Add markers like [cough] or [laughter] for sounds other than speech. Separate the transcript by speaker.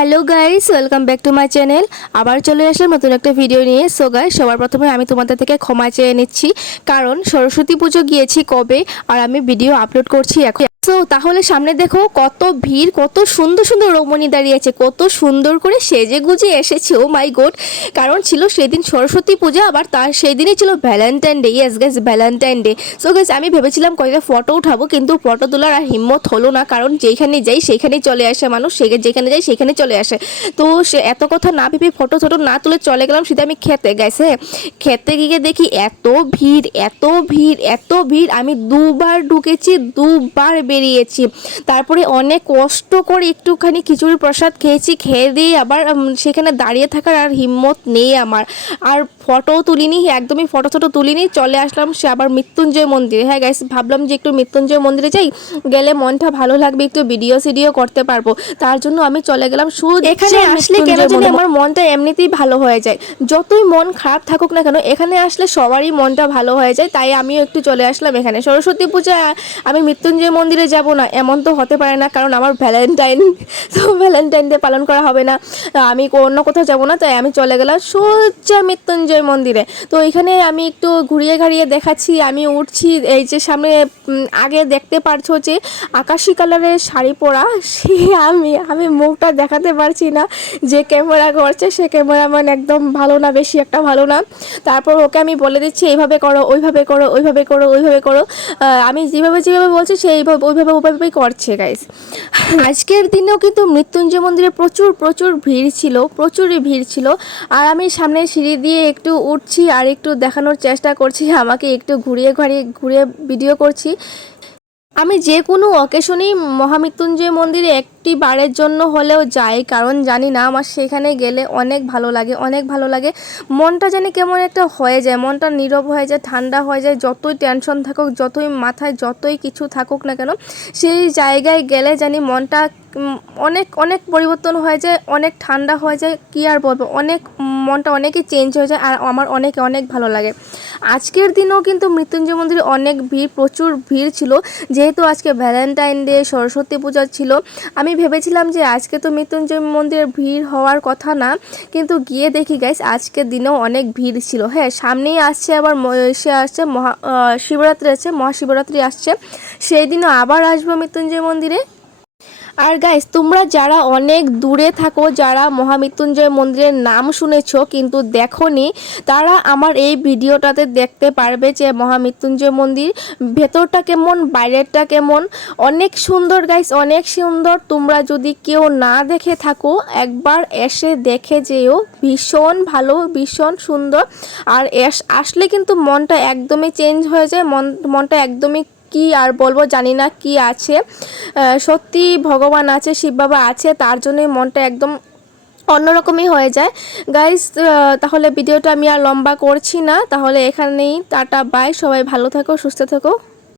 Speaker 1: Hello guys, welcome back to my channel. আবার চলে আসলাম নতুন একটা ভিডিও নিয়ে। সো গাই সবার প্রথমে আমি তোমাদের থেকে ক্ষমা চেয়ে নিচ্ছি, কারণ সরস্বতী পুজো গিয়েছি কবে, আর আমি ভিডিও আপলোড করছি এখন। সো তাহলে সামনে দেখো কত ভিড়, কত সুন্দর সুন্দর রমণী দাঁড়িয়েছে কত সুন্দর করে সেজে গুজে এসেছে ও মাই গোড কারণ ছিল সেদিন সরস্বতী পূজা, আবার তার সেই দিনই ছিল Valentine Day yes guys Valentine Day so guys আমি ভেবেছিলাম কয়েকটা ফটো উঠাবো, কিন্তু ফটো তোলার আর হিম্মত হলো না, কারণ যেখানে যাই সেখানেই চলে আসে মানুষ, সে যেখানে যাই সেখানে চলে আসে। তো সে এত কথা না ভেবে ফটো ছোটো না তুলে চলে গেলাম, সেটা আমি খেতে গেছে খেতে গিয়ে দেখি এত ভিড় এত ভিড় এত ভিড়, আমি দুবার ঢুকেছি, দুবার বেরিয়েছি। তারপরে অনেক কষ্ট করে একটুখানি খিচুড়ি প্রসাদ খেয়েছি খেয়ে দিয়ে আবার সেখানে দাঁড়িয়ে থাকার আর হিম্মত নেই আমার। আর ফটোও তুলিনি একদমই ফটো ফটো তুলিনি চলে আসলাম সে আবার মৃত্যুঞ্জয় মন্দিরে। হ্যাঁ গাইস ভাবলাম যে একটু মৃত্যুঞ্জয় মন্দিরে যাই গেলে মনটা ভালো লাগবে একটু ভিডিও সিডিও করতে পারব। তার জন্য আমি চলে গেলাম শুধু এখানে আসলে কেন জানি আমার মনটা এমনিতেই ভালো হয়ে যায়। যতই মন খারাপ থাকুক না কেন এখানে আসলে সবারই মনটা ভালো হয়ে যায় তাই আমিও একটু চলে আসলাম এখানে। সরস্বতী পূজা আমি মৃত্যুঞ্জয় মন্দিরে যাব না, এমন তো হতে পারে না, কারণ আমার ভ্যালেন্টাইন [laughs] তো ভ্যালেন্টাইন ডে পালন করা হবে না। আমি অন্য কোথাও যাব না, তাই আমি চলে গেলাম সোজা মৃত্যুঞ্জয় মন্দিরে। তো এখানে আমি একটু ঘুরিয়ে ঘাড়িয়ে দেখাচ্ছি, আমি উঠছি, এই যে সামনে আগে দেখতে পারছ যে আকাশি কালারের শাড়ি পরা, সে আমি আমি মুখটা দেখাতে পারছি না যে ক্যামেরা করছে, সে ক্যামেরাম্যান একদম ভালো না, বেশি একটা ভালো না। তারপর ওকে আমি বলে দিচ্ছি, এইভাবে করো, ওইভাবে করো ওইভাবে করো ওইভাবে করো। আমি যেভাবে যেভাবে বলছি, সে এইভাবে ওইভাবে ওইভাবেই করছে গাইস আজকের দিনেও কিন্তু মৃত্যুঞ্জয় মন্দিরে প্রচুর প্রচুর ভিড় ছিল, প্রচুরই ভিড় ছিল। আর আমি সামনে সিঁড়ি দিয়ে একটু উঠছি আর একটু দেখানোর চেষ্টা করছি, আমাকে একটু ঘুরিয়ে ঘুরিয়ে ঘুরিয়ে ভিডিও করছি। আমি যে কোনো অকেশনেই মহামৃত্যুঞ্জয় মন্দিরে একটি বারের জন্য হলেও যাই, কারণ জানি না, আমার সেখানে গেলে অনেক ভালো লাগে, অনেক ভালো লাগে। মনটা জানি কেমন একটা হয়ে যায়, মনটা নীরব হয়ে যায়, ঠান্ডা হয়ে যায়, যতই টেনশন থাকুক, যতই মাথায় যতই কিছু থাকুক না কেন, সেই জায়গায় গেলে জানি মনটা অনেক অনেক পরিবর্তন হয়ে যায়, অনেক ঠান্ডা হয়ে যায়, কী আর বলব, অনেক মনটা অনেকই চেঞ্জ হয়ে যায় আর আমার অনেক অনেক ভালো লাগে। আজকের দিনেও কিন্তু মৃত্যুঞ্জয় মন্দিরে অনেক ভিড়, প্রচুর ভিড় ছিল। যেহেতু আজকে ভ্যালেন্টাইন ডে সরস্বতী পূজা ছিল, আমি ভেবেছিলাম যে আজকে তো মৃত্যুঞ্জয় মন্দিরে ভিড় হওয়ার কথা না, কিন্তু গিয়ে দেখি গাইস আজকের দিনেও অনেক ভিড় ছিল। হ্যাঁ সামনেই আসছে আবার সে আসছে, মহা শিবরাত্রি আছে, মহাশিবরাত্রি আসছে। সেই দিনও আবার আসব মৃত্যুঞ্জয় মন্দিরে। আর গাইস তোমরা যারা অনেক দূরে থাকো, যারা মহামৃত্যুঞ্জয় মন্দিরের নাম শুনেছো, কিন্তু দেখোনি, তারা আমার এই ভিডিওটাতে দেখতে পারবে যে মহামৃত্যুঞ্জয় মন্দির ভেতরটা কেমন, বাইরেরটা কেমন। অনেক সুন্দর গাইস অনেক সুন্দর। তোমরা যদি কেউ না দেখে থাকো, একবার এসে দেখে যেও। ভীষণ ভালো, ভীষণ সুন্দর। আর এস- আসলে কিন্তু মনটা একদমই চেঞ্জ হয়ে যায়, মন, মনটা একদমই কি আর বলব জানি না কি আছে। সত্যি ভগবান আছে, শিব বাবা আছে, তার জন্যই মনটা একদম অন্যরকমই হয়ে যায়। গাইজ তাহলে ভিডিওটা আমি আর লম্বা করছি না, তাহলে এখানেই টাটা বাই সবাই ভালো থাকো, সুস্থ থাকো।